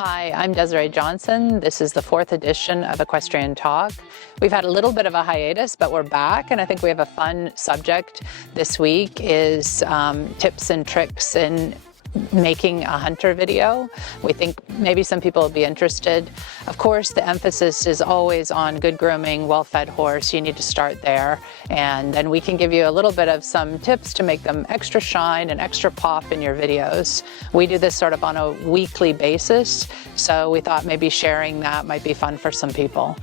Hi, I'm Desiree Johnson. This is the 4th edition of Equestrian Talk. We've had a little bit of a hiatus, but we're back, and I think we have a fun subject this week is tips and tricks in making a hunter video. We think maybe some people will be interested. Of course, the emphasis is always on good grooming, well-fed horse. You need to start there, and then we can give you a little bit of some tips to make them extra shine and extra pop in your videos. We do this sort of on a weekly basis, so we thought maybe sharing that might be fun for some people.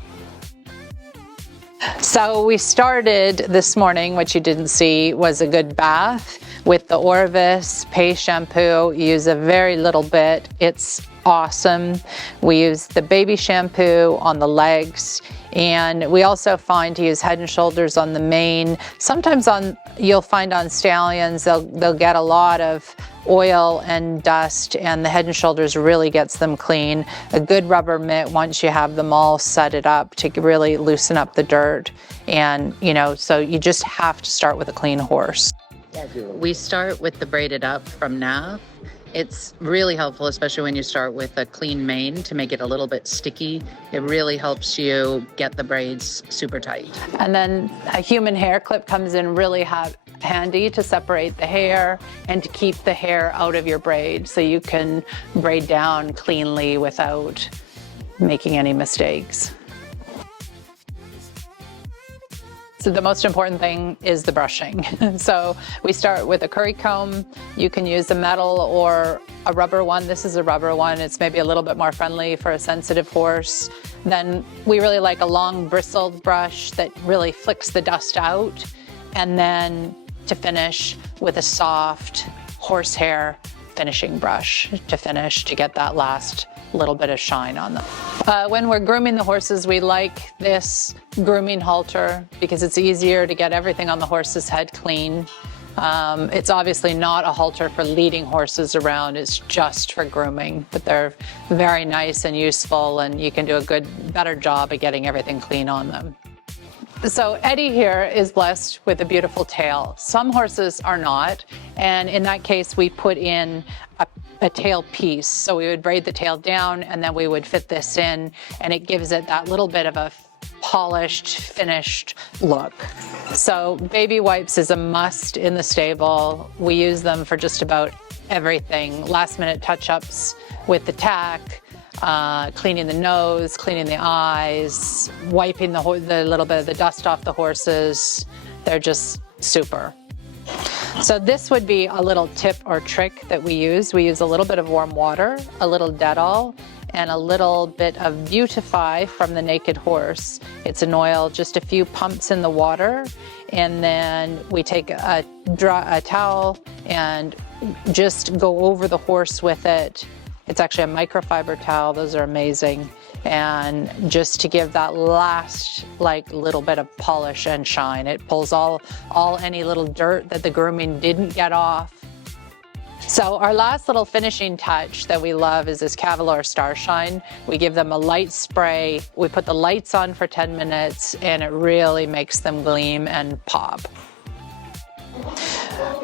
So we started this morning, what you didn't see was a good bath with the Orvis Paste shampoo. You use a very little bit. It's awesome. We use the baby shampoo on the legs, and we also find to use Head and Shoulders on the mane. Sometimes you'll find on stallions they'll get a lot of oil and dust, and the Head and Shoulders really gets them clean. A good rubber mitt once you have them all set it up to really loosen up the dirt. And so you just have to start with a clean horse. We start with the braided up from nav. It's really helpful, especially when you start with a clean mane, to make it a little bit sticky. It really helps you get the braids super tight. And then a human hair clip comes in really handy to separate the hair and to keep the hair out of your braid so you can braid down cleanly without making any mistakes. So the most important thing is the brushing. So we start with a curry comb. You can use a metal or a rubber one. This is a rubber one. It's maybe a little bit more friendly for a sensitive horse. Then we really like a long bristled brush that really flicks the dust out. And then to finish with a soft horsehair finishing brush to finish, to get that last little bit of shine on them. When we're grooming the horses, we like this grooming halter because it's easier to get everything on the horse's head clean. It's obviously not a halter for leading horses around, it's just for grooming, but they're very nice and useful, and you can do a better job of getting everything clean on them. So Eddie here is blessed with a beautiful tail. Some horses are not, and in that case we put in a tail piece. So we would braid the tail down and then we would fit this in, and it gives it that little bit of a polished, finished look. So baby wipes is a must in the stable. We use them for just about everything. Last minute touch-ups with the tack, cleaning the nose, cleaning the eyes, wiping the little bit of the dust off the horses. They're just super. So this would be a little tip or trick that we use. We use a little bit of warm water, a little Dettol, and a little bit of Beautify from the Naked Horse. It's an oil, just a few pumps in the water, and then we take a towel and just go over the horse with it. It's actually a microfiber towel. Those are amazing. And just to give that last little bit of polish and shine. It pulls any little dirt that the grooming didn't get off. So our last little finishing touch that we love is this Cavalier Starshine. We give them a light spray. We put the lights on for 10 minutes, and it really makes them gleam and pop.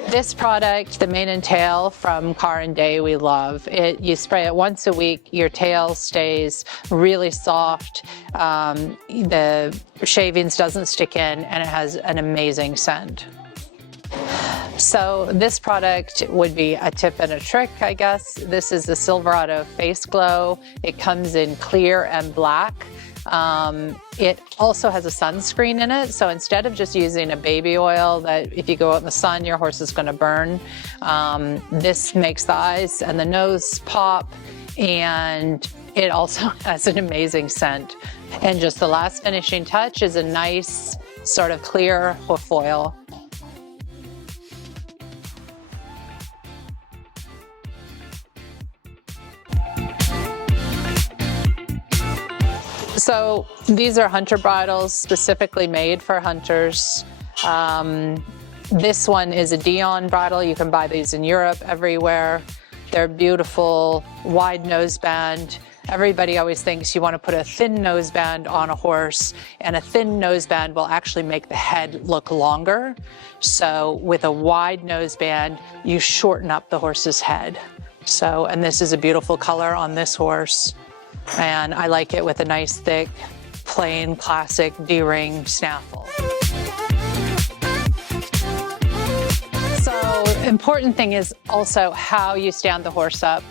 This product, the Mane and Tail from Car and Day, we love. You spray it once a week, your tail stays really soft, the shavings doesn't stick in, and it has an amazing scent. So this product would be a tip and a trick, I guess. This is the Silverado Face Glow. It comes in clear and black. It also has a sunscreen in it, so instead of just using a baby oil that if you go out in the sun your horse is going to burn, this makes the eyes and the nose pop, and it also has an amazing scent. And just the last finishing touch is a nice sort of clear hoof oil. So these are hunter bridles specifically made for hunters. This one is a Dion bridle. You can buy these in Europe everywhere. They're beautiful, wide noseband. Everybody always thinks you want to put a thin noseband on a horse, and a thin noseband will actually make the head look longer. So with a wide noseband, you shorten up the horse's head. So, and this is a beautiful color on this horse. And I like it with a nice thick, plain, classic D-ring snaffle. So, important thing is also how you stand the horse up.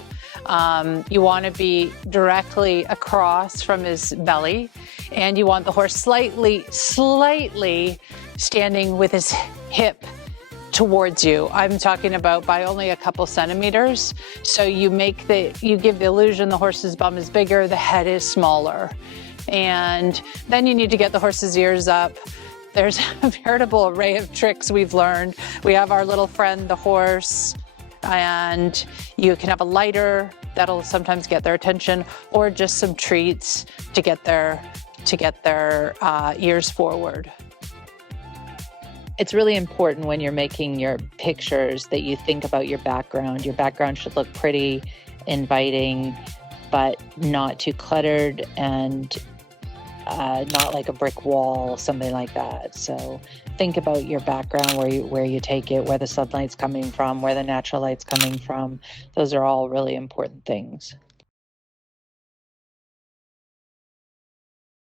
You want to be directly across from his belly, and you want the horse slightly standing with his hip towards you. I'm talking about by only a couple centimeters. So you give the illusion the horse's bum is bigger, the head is smaller. And then you need to get the horse's ears up. There's a veritable array of tricks we've learned. We have our little friend, the horse, and you can have a lighter that'll sometimes get their attention, or just some treats to get their ears forward. It's really important when you're making your pictures that you think about your background. Your background should look pretty, inviting, but not too cluttered, and not like a brick wall, something like that. So think about your background, where you take it, where the sunlight's coming from, where the natural light's coming from. Those are all really important things.